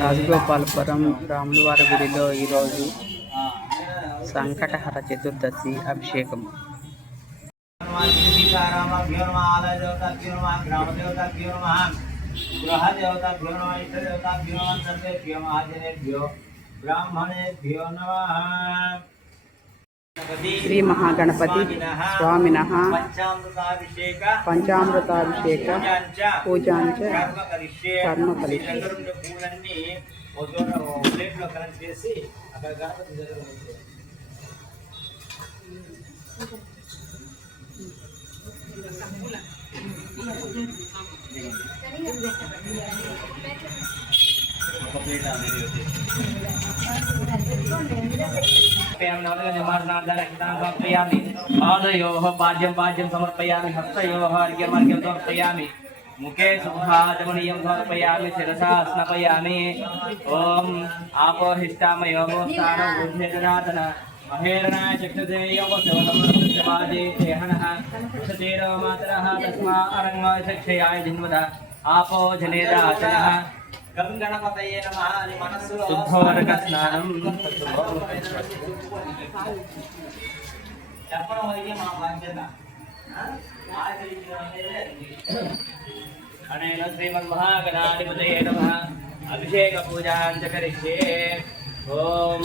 రాజగోపాలపురం రాములవారి గుడిలో ఈరోజు సంకటహర చతుర్దశి అభిషేకం. సీతారామాభ్యో బ్రాహ్మణేభ్యో నమ శ్రీ మహాగణపతి స్వామిన పంచామృతాభిషేక పంచామృతాభిషేక పూజాంచ కర్మ కరిష్యే కర్మ కరిష్యే. మీ దగ్గర ఉండే పూలన్నీ ఒక ప్లేట్ అనేది సమర్పయామి. పాదయోః పాద్యం పాద్యం సమర్పయామి హస్తయోః అర్ఘ్యం అర్ఘ్యం సమర్పయామి ముఖే శుభాచమనీయం సమర్పయామి శిరసా స్నపయామి. ఓం ఆపోహిష్టామయో స్థాన ఊర్ధ్యజనాథన మహేరణాయ శక్తిదేయోపాదే దేహనః క్షతేరో మాతరః తస్మా అరంగాయ శిక్షయాయ జిన్వద. ఆపో జనేదాసనః గం గణపతయే నమ అని మనస్సులో శుద్ధోదక స్నానం చెప్పడం అనేది మా బాధ్యత అనేన శ్రీమన్మహాగణాధిపతయే నమ అభిషేక పూజాంచ కరిష్యే ఓం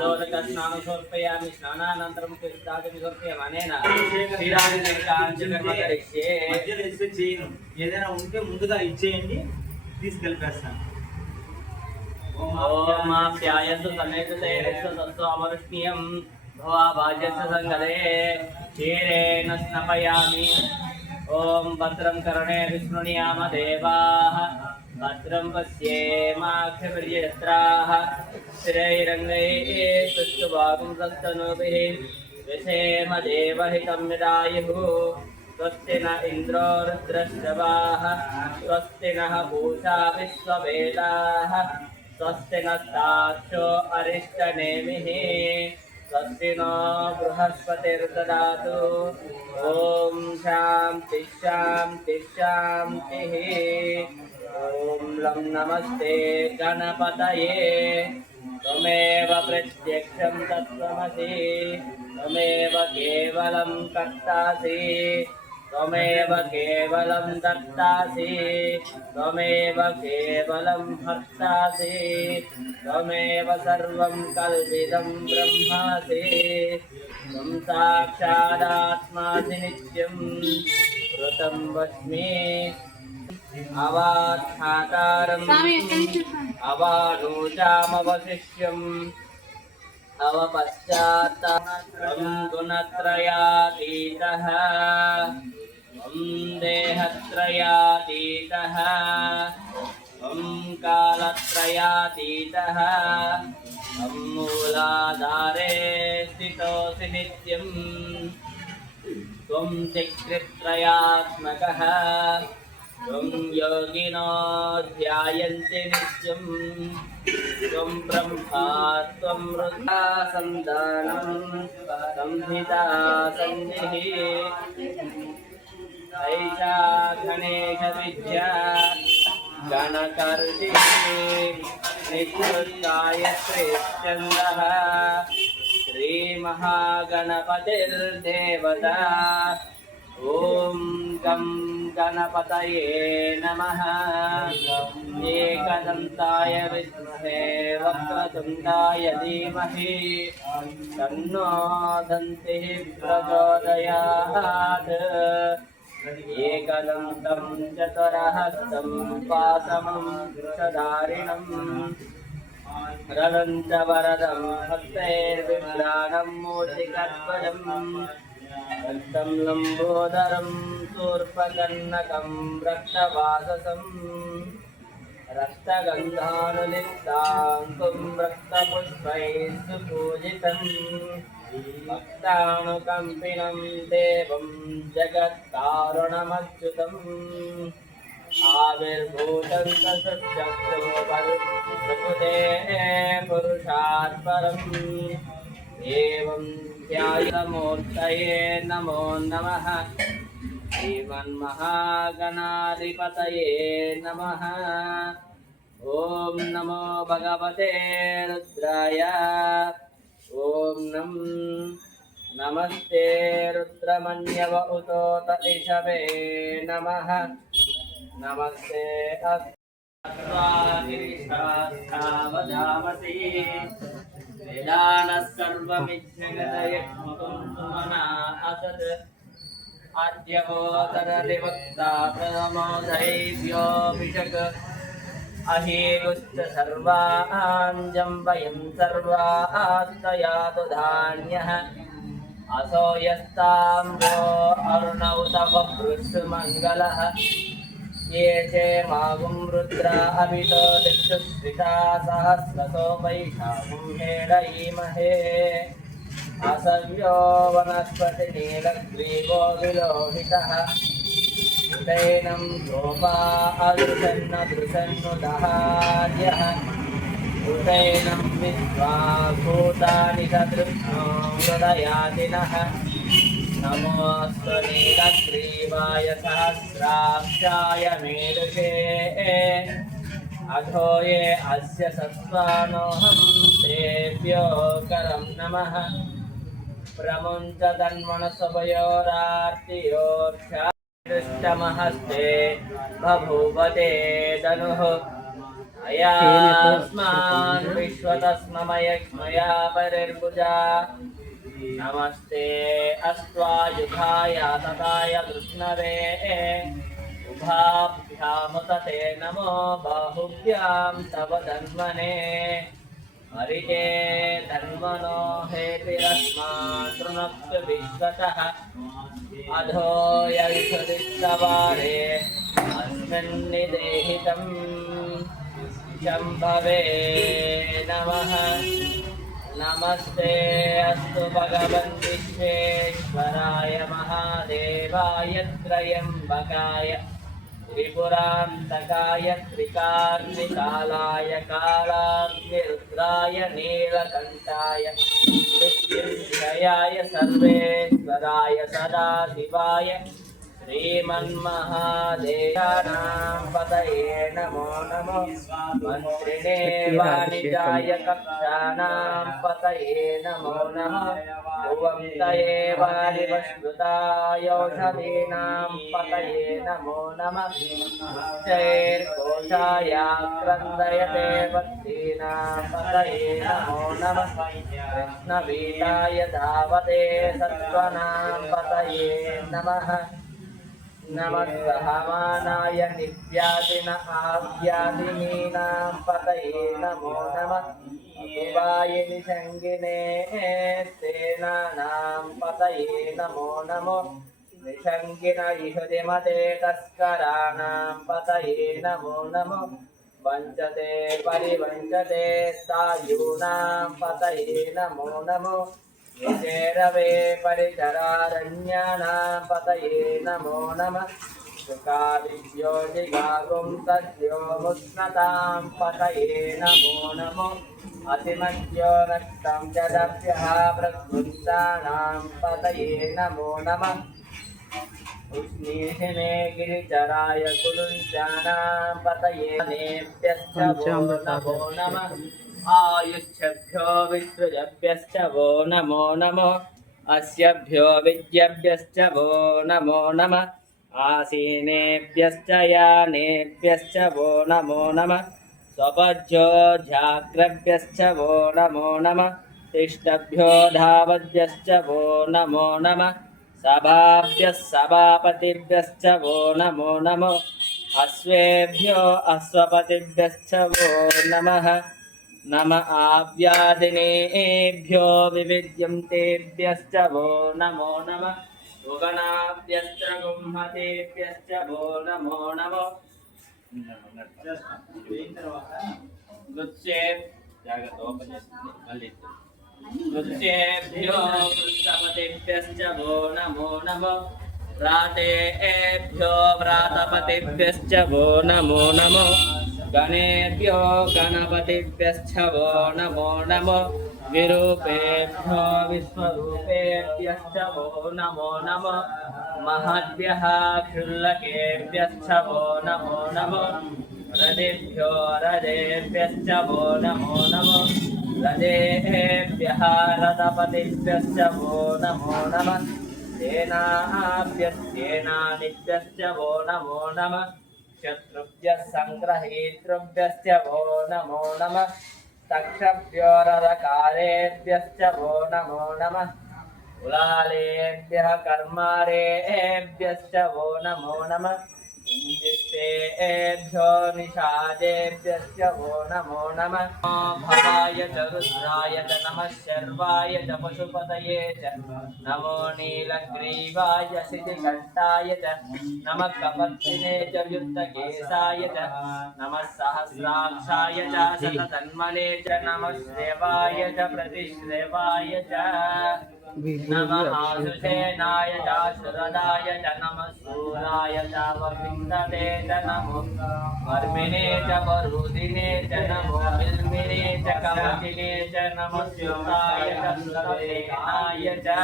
ఓం స్నానం సమర్పయామి స్నానానంతరం తీర్థాదిని సమర్పయామి అనేన చేయను. ఏదైనా ఉంటే ముందుగా ఇచ్చేయండి తీసుకెళ్ళిపేస్తాను అమరుష్ణీయం భవా భాజ్యస్య సంగదే క్షీరేణ స్నపయామి. ओम भद्रम करणे विष्णुनियामदेवाः भद्रं पश्येमाख्यपर्यत्राः श्रैरङ्गैः सुष्टुभागुं सस्तनुभिः स्वस्ति न इन्द्रो रुद्रश्रवाः। स्वस्ति नः भूषा विश्ववेदाः। स्वस्ति न अरिष्टनेमिः। स्वस्ति नो बृहस्पतिर्ददातु ॐ शान्ति शान्ति शान्तिः ॐ लं नमस्ते गणपतये त्वमेव प्रत्यक्षं तत्त्वमसि त्वमेव केवलं कर्तासि त्वमेव केवलं दत्तासि त्वमेव केवलं भक्तासि त्वमेव सर्वं कल्पितं ब्रह्मासि त्वं साक्षादात्मासि नित्यं कृतं वच्मि गुणत्रयातीतः। देहत्रयातीतः त्वं कालत्रयातीतः त्वं मूलाधारे स्थितोऽसि नित्यम् त्वं चक्रित्रयात्मकः त्वं योगिनो ध्यायन्ति नित्यम् त्वं ब्रह्मा त्वं रुद्रा सन्तानं संहिता सन्धिः ऐषा गणेशविद्या गणकर्षिः निःश्रुत्कायश्रीश्चन्दः श्रीमहागणपतिर्देवता ॐ गं गणपतये नमः एकदन्ताय विद्महे वक्रतुण्डाय धीमहि तन्नो दन्तिः प्रचोदयात् ఏకదంతం చతురహస్తం పాసమం సదారిణం రదంత వరదం హస్తైర్విభ్రాణం మూర్తికత్పదం రక్తం లంబోదరం తూర్పకర్ణకం రక్తవాససం. रक्तगन्धानुलिप्ताङ्कुं रक्तपुष्पैः सुपूजितम् भक्तानुकम्पिनं देवं जगत्कारणमच्युतम् आविर्भूतं सचक्रोपरुते पुरुषात् परम् एवं ध्यायमूर्तये नमो नमः श्रीमन्महागणाधिपतये नमः ॐ नमो भगवते रुद्राय ॐ नं नमस्ते रुद्रमन्यव उतोत इषवे नमः नमस्ते अस्वागिरिशास्तावधामसि वेदानः सर्वमिच्छगदयक्ष्मकुन्तुमना असत् आद्यवोदरदिवक्ता प्रथमोदैव्योऽभिषक् अहीगुश्च सर्वाञ्जं वयं सर्वास्तयातु धान्यः असो यस्ताम्बो अरुणौ तव मङ्गलः ये चे मागुं रुद्रा अभितो दिक्षुश्रिता सहस्रसो वैशाखं हेडयीमहे असव्यो वनस्पतिनीलग्रीवो विलोहितः उदैनं गोपा अदृशन्न दृशन्नुदहार्यः उदैनं विश्वा भूतानि सदृष्णो हृदयादिनः नमोऽस्तु नीलग्रीवाय सहस्राक्षाय मेरुषे अधो ये अस्य सत्त्वानोऽहं तेभ्यो करं नमः प्रमुञ्च तन्मनसभयोरार्तियोक्षादृष्टमहस्ते बभूवते धनुः अयास्मान् विश्वतस्ममयक्ष्मया परिर्भुजा नमस्ते अस्त्वायुधाय तथाय कृष्णवे उभाभ्यामुतते नमो बाहुभ्यां तव धन्मने हरिते धन्मनो हेतिरस्मान् तृणक्तु विश्वतः अधो यैषदिस्तवारे अस्मिन्निदेहितम् शम्भवे नमः नमस्ते अस्तु भगवन् विश्वेश्वराय महादेवाय त्रयम्बकाय त्रिपुरान्तकाय त्रिकार्मिकालाय कालाग्निरुद्राय नीलकण्ठाय मृत्युञ्जयाय सर्वेश्वराय सदाशिवाय श्रीमन्महादेवानां पतये नमो नमो मन्त्रिणे वाणिजाय कक्षाणां पतये नमो नमः भुवन्तये वारिवश्रुतायौषधीनां पतये नमो नमः जैर्घोषायाक्रन्दयते भक्तीनां पतये नमो नमः कृष्णवीताय धावते सत्त्वनां पतये नमः నమస్సహమానాయ నిత్యాదిన ఆద్యాదిమీనాం పతయే నమో నమ శివాయని సంగినే సేనానాం పతయే నమో నమో నిషంగిన ఇహుదిమతే తస్కరాణాం పతయే నమో నమో వంచతే పరివంచతే సాయూనాం పతయే నమో నమో విజేరవే పరిచరారణ్యానాం పతయే నమో నమ. సుఖాదివ్యోజిగాగుం తద్యోముష్ణతాం పతయే నమో నమో. అతిమత్యో నష్టం చ దభ్యः ప్రకృష్టానాం పతయే నమో నమः. ఉష్ణీహినే గిరిచరాయ కులుంచానాం आयुष्यभ्यो विश्रुजभ्यश्च वो नमो नमो अस्यभ्यो विद्यभ्यश्च वो नमो नमः आसीनेभ्यश्च यानेभ्यश्च वो नमो नमः स्वपज्यो जाग्रभ्यश्च वो नमो नमः तिष्ठभ्यो धावद्भ्यश्च वो नमो नमः सभाभ्यः सभापतिभ्यश्च वो नमो नमो अश्वेभ्यो अश्वपतिभ्यश्च वो नमः नम आव्यादिनेभ्यो विविद्यं तेभ्यश्च वो नमो नम भुवनाभ्यश्च गुंहतेभ्यश्च वो नमो नमो ृत्येभ्यो वृत्तपतिभ्यश्च वृत्तमतिभ्यश्च वो नमो नमः व्रातेभ्यो व्रातपतिभ्यश्च वो नमो नमो गणेभ्यो गणपतिभ्यश्चव नमो नमो विरूपेभ्यो विश्वरूपेभ्यश्चवो नमो नमो महद्भ्यः क्षुल्लकेभ्यश्चवो नमो नमो हृदेभ्यो हृदेभ्यश्चवो नमो नमो हृदेहेभ्यः रथपतिभ्यश्चवो नमो नमः सेनाभ्यस्येनानित्यश्चवो नमो नमः శత్రుభ్య సంగ్రహీతృభ్యశ్చ భో నమో నమ తక్షభ్యోరకాలేభ్యశ్చ భో నమో నమ ఉలాలేభ్య కర్మారేభ్యశ్చ నమో నమ नमः इन्द्रिष्टेभ्यो निषादेभ्यश्च वो नमो नमः। भवाय च रुद्राय च नमः शर्वाय च पशुपतये च। नमो नीलग्रीवाय सिद्धिकण्ठाय च। नमः कपर्दिने च युक्तकेशाय च। नमः सहस्राक्षाय च शततन्मने च। नमः श्रेवाय च प्रतिश्रेवाय च। नमः आशुषेनाय च सुरदाय च नमः शूराय च वविन्दते च नमो वर्मिणे च वरुदिने च नमो बिल्मिने च कवचिने च नमः स्युताय च सुरसेनाय च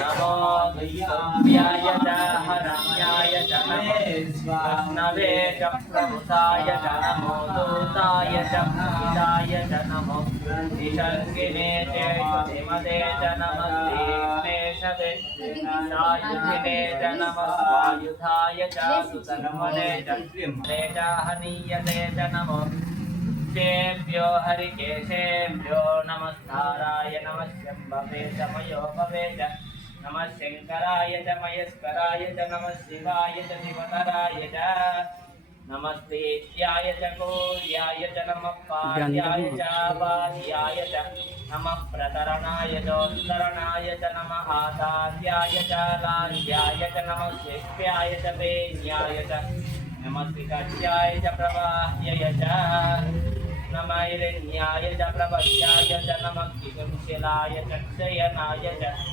नमो विष्णव्याय च हरण्याय च नमो कृष्णवे च प्रमुताय च नमो दूताय च प्रमुदाय च नमो निशङ्गिने च श्रीमते च नमः श्रीमेषते सायुधिने च च सुतर्मणे च। ते च हनीयते च हरिकेशेभ्यो नमस्काराय नमः च मयो भवे च। नमः शङ्कराय च मयस्कराय च नमः शिवाय च शिवतराय च। नमस्ते ध्याय जगो ध्याय च नमः चावाध्याय च। नमः प्रतरणाय चोत्तरणाय च नमः आसाध्याय च लाध्याय च नमः शेप्याय च वेन्याय च। नमस्विकट्याय च प्रवाह्यय च। नमैरण्याय च प्रवच्याय च नमः किगुंशिलाय च क्षयनाय च।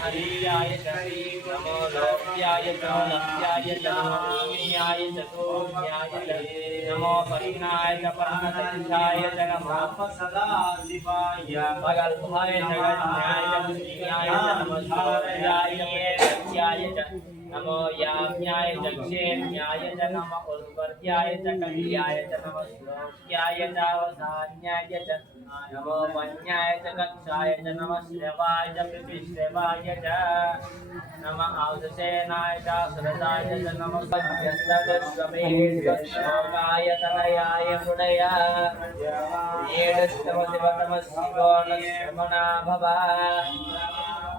हरियाय च नमो लोक्याय च लक्ष्याय च नमो भूम्याय च शून्याय च नमो परिणाय च परमसंख्याय च नमः सदा शिवाय मगल्भाय च गण्याय च पुण्याय च नमः शौर्याय च प्रेत्याय च नमो याम्याय च क्षेम्याय च नमः उर्वर्याय च कल्याय च नमः श्लोक्याय च अवसान्याय च नमो वन्याय च कक्षाय च नमः श्रवाय च प्रतिश्रवाय च नमः औषसेनाय च सुरदाय च नमः पद्यस्तगस्वमेश्वश्लोकाय तनयाय मुडय येडस्तमशिवतमशिवोणश्रमणा भव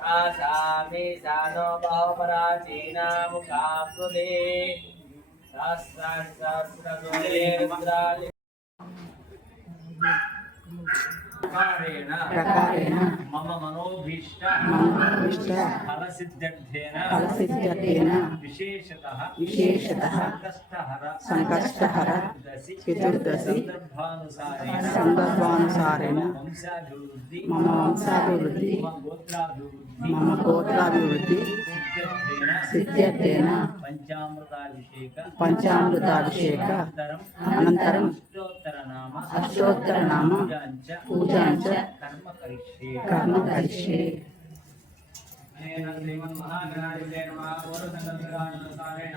हेतयः तासामि सानो बहुपराचीना मुखाकृते सहस्राणि ప్రకారేణ మమ మనోభీష్ట మనోభీష్ట ఫలసిద్ధ్యేన ఫలసిద్ధ్యేన విశేషతః విశేషతః సంకష్టహర సంకష్టహర చతుర్దశి సందర్భానుసారేణ సందర్భానుసారేణ వంశాభివృద్ధి మమ వంశాభివృద్ధి మమ గోత్రాభివృద్ధి మమ గోత్రాభివృద్ధి సిద్ధ్యేన పంచామృతాభిషేక పంచామృతాభిషేక అనంతరం అష్టోత్తర అష్టోత్తర నామ పూజ पूजां च कर्म करिष्ये। महागणाधिपतेन महापौरसङ्गणेन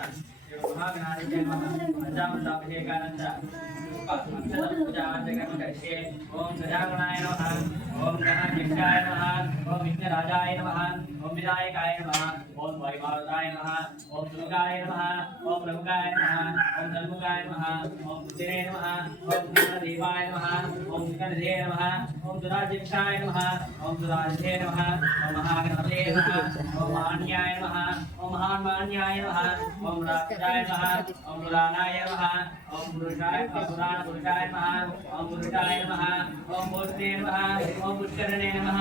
गजागणाय नमः ओम गणाधिष्ठाय नमः ओम विघ्नराजाय नमः ओम विनायकाय नमः ओम वैमारुताय नमः ओम दुर्गाय नमः ओम प्रमुखाय नमः ओम धर्मुकाय नमः ओम बुद्धिरे नमः ओम देवाय नमः ओम गणधे नमः ओम दुराजिष्ठाय नमः ओम दुराजे नमः ओम महागणपते नमः ओम महान्याय नमः ओम महान्याय नमः ओम राज మాన్యాయ నమః ఓం మహాన్మాన్యాయ నమః ఓం రాజాయ నమః ఓం పురాణాయ నమః ఓం పురుషాయ పురాణ పురుషాయ నమః ఓం పురుషాయ నమః ఓం మూర్తే నమః ఓం పుష్కరణే నమః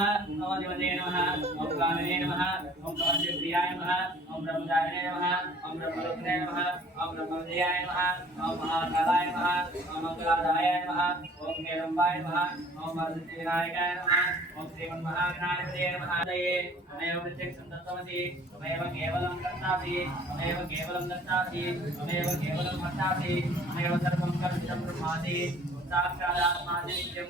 నమః ఓం ఓం కామినే నమః ఓం కమల్య ప్రియాయ ఓం బ్రహ్మచారిణే నమః ఓం బ్రహ్మరుద్రే నమః ఓం బ్రహ్మవిజయాయ ఓం మహాకాలాయ ఓం మంగళాదాయ ఓం హేరంబాయ ఓం వినాయకాయ ఓం తమేవ ప్రత్యక్షం దత్తమసి తమేవ కేవలం దత్తాసి తమేవ కేవలం దత్తాసి తమేవ కేవలం తమేవ సర్వం బ్రహ్మాసి సాక్షాదాత్మాది నిత్యం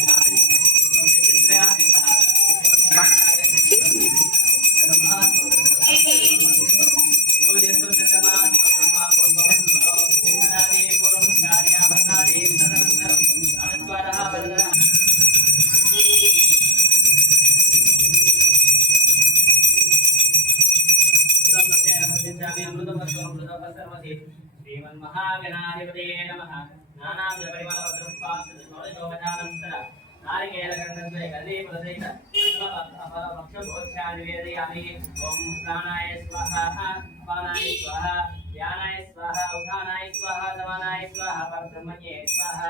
श्रीमन्महाविनाधिपते नमः नानां परिमलपत्रं पाक्षोपचानन्तर नारिकेलकण्डन्त्रे कन्दीफलसहित पक्षभोक्षानिवेदयामि ॐ प्राणाय स्वाहा अपानाय स्वाहा ध्यानाय स्वाहा उधानाय स्वाहा समानाय स्वाहा परब्रह्मण्ये स्वाहा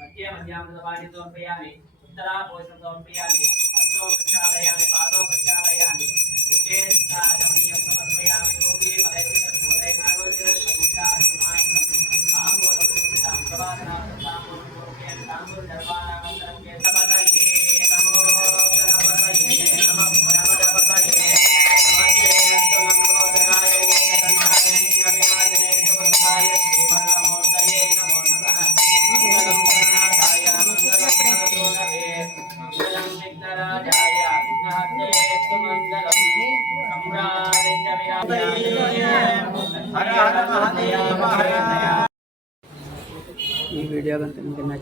मध्ये मध्यामृतपाणि समर्पयामि उत्तरापोषं समर्पयामि हस्तौ प्रक्षालयामि पादौ प्रक्षालयामि विशेषागमनीयं తాంబూలం పూర్వకేన తాంబూల దర్బారానంతరం